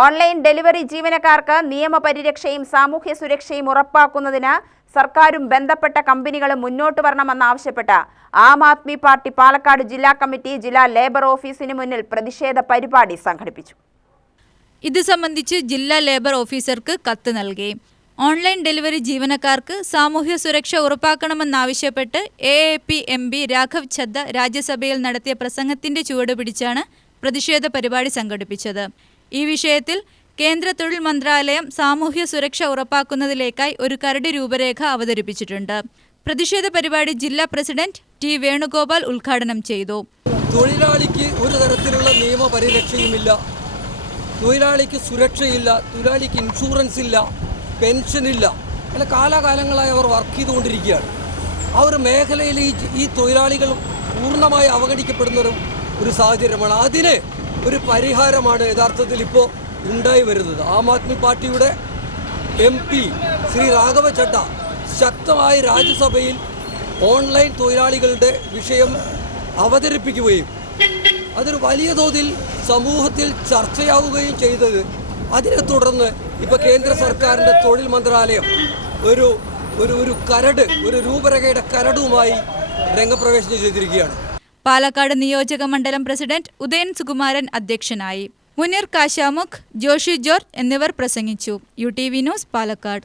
Online delivery ജീവനക്കാർക്ക് നിയമപരിരക്ഷയും സാമൂഹ്യ സുരക്ഷയും ഉറപ്പാക്കുന്നതിന് സർക്കാരും ബന്ധപ്പെട്ട കമ്പനികളും മുന്നോട്ട് വരണമെന്നാവശ്യപ്പെട്ട് ആം ആദ്മി പാർട്ടി പാലക്കാട് ജില്ലാ കമ്മിറ്റി ജില്ലാ ലേബർ ഓഫീസിന് മുന്നിൽ പ്രതിഷേധ പരിപാടി സംഘടിപ്പിച്ചു. ഇത് സംബന്ധിച്ച് ജില്ലാ ലേബർ ഓഫീസർക്ക് കത്ത് നൽകി. ഓൺലൈൻ ഡെലിവറി ജീവനക്കാർക്ക് സാമൂഹ്യ സുരക്ഷ ഉറപ്പാക്കണമെന്നാവശ്യപ്പെട്ട് AAP MP രാഘവ് ഛദ്ദ രാജ്യസഭയിൽ നടത്തിയ പ്രസംഗത്തിന്റെ ചുവട് പിടിച്ചാണ് പ്രതിഷേധ പരിപാടി സംഘടിപ്പിച്ചത്. ഈ വിഷയത്തിൽ കേന്ദ്ര തൊഴിൽ മന്ത്രാലയം സാമൂഹ്യ സുരക്ഷ ഉറപ്പാക്കുന്നതിലേക്കായി ഒരു കരട് രൂപരേഖ അവതരിപ്പിച്ചിട്ടുണ്ട്. പ്രതിഷേധ പരിപാടി ജില്ലാ പ്രസിഡന്റ് T. വേണുഗോപാൽ ഉദ്ഘാടനം ചെയ്തു. തൊഴിലാളിക്ക് ഒരു തരത്തിലുള്ള നിയമപരിരക്ഷയുമില്ല, തൊഴിലാളിക്ക് സുരക്ഷയില്ല, തൊഴിലാളിക്ക് ഇൻഷുറൻസ് ഇല്ല, പെൻഷനില്ല. അങ്ങനെ കാലാകാലങ്ങളായി അവർ വർക്ക് ചെയ്തുകൊണ്ടിരിക്കുകയാണ്. ആ ഒരു മേഖലയിൽ ഈ തൊഴിലാളികൾ പൂർണ്ണമായി അവഗണിക്കപ്പെടുന്ന ഒരു സാഹചര്യമാണ്. അതിന് ഒരു പരിഹാരമാണ് യഥാർത്ഥത്തിൽ ഇപ്പോൾ ഉണ്ടായി വരുന്നത്. ആം ആദ്മി പാർട്ടിയുടെ MP ശ്രീ രാഘവ ചഡ്ഡ ശക്തമായി രാജ്യസഭയിൽ ഓൺലൈൻ തൊഴിലാളികളുടെ വിഷയം അവതരിപ്പിക്കുകയും അതൊരു വലിയ തോതിൽ സമൂഹത്തിൽ ചർച്ചയാവുകയും ചെയ്തത്. അതിനെ തുടർന്ന് ഇപ്പോൾ കേന്ദ്ര സർക്കാരിൻ്റെ തൊഴിൽ മന്ത്രാലയം ഒരു കരട്, ഒരു രൂപരേഖയുടെ കരടുമായി രംഗപ്രവേശനം ചെയ്തിരിക്കുകയാണ്. പാലക്കാട് നിയോജക മണ്ഡലം പ്രസിഡന്റ് ഉദയൻ സുകുമാരൻ അധ്യക്ഷനായി. മുനീർ കാശാമുഖ്, ജോഷി ജോർജ് എന്നിവർ പ്രസംഗിച്ചു. UTV news, Palakkad.